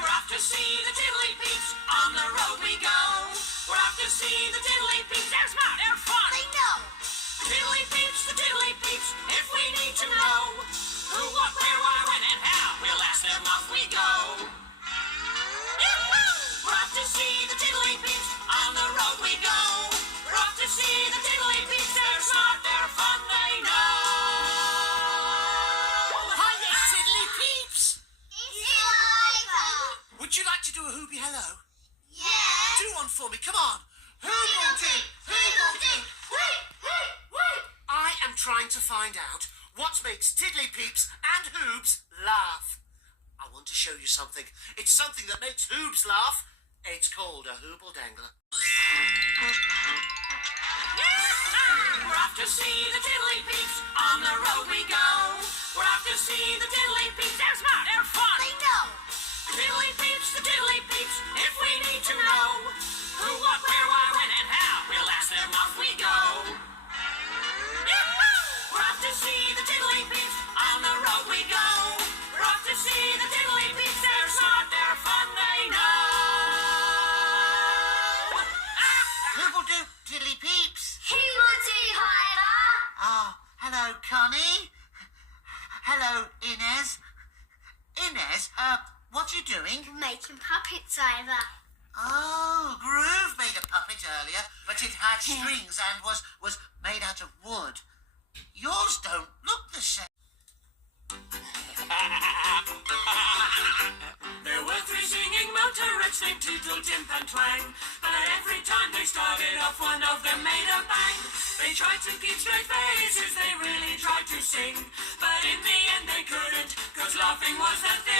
We're off to see the Tiddly Peeps. On the road we go. We're off to see the Tiddly Peeps. They're smart. They're fun. They know. The Tiddly Peeps. If we need to know who, what, where, why, when, and how, we'll ask them off we go. We're off to see the Tiddly Peeps. On the road we go. We're off to see the Tiddly Peeps. They're smart. They're fun. They know. Hi there, Tiddly Peeps. It's Ivor. Would you like to do a Hoobie Hello? Yeah. Do one for me, come on. Hoogle-dee, hoogle-dee, wait, wait, wait. I am trying to find out what makes Tiddly Peeps and Hoobs laugh. I want to show you something. It's something that makes Hoobs laugh. It's called a Hooble Dangler. We're off to see the Tiddly Peeps. On the road we go. We're off to see the Tiddly Peeps. They're smart. They're fun. They know. The Tiddly Peeps. If we need to know who, what, where, why, when, and how, we'll ask them off we go. We're off to see the Tiddly Peeps. On the road we go. We're off to see the Tiddly Peeps. They're smart. They're fun. They know. Hooble-doo, Tiddly Peeps. Hoogle-dee, Ivor. Oh, hello, Connie. Hello, Inez. Inez, what are you doing? Making puppets, Ivor. Oh, Groove made a puppet earlier, but it had strings and was made out of wood. Yours don't look the same. There were three singing motorheads named Toodle, Timp and Twang. But every time they started off, one of them made a bang. They tried to keep straight faces, they really tried to sing. But in the end they couldn't, 'cause laughing was the thing.